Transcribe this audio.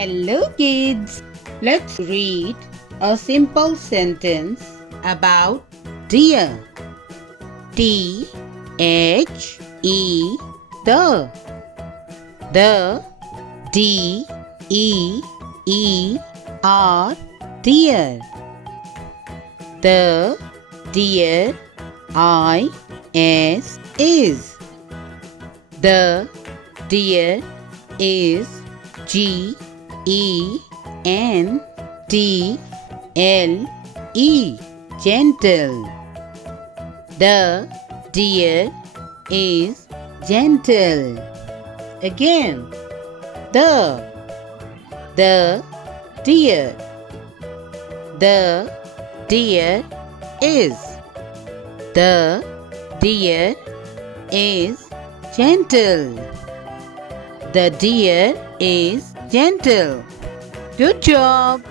Hello kids! Let's read a simple sentence about deer. T-H-E the. The D-E-E-R deer. The deer I-S is. The deer is G-E-N-T-L-E gentle. The deer is gentle. Again. The deer. The deer is. The deer is gentle. The deer is gentle. Good job!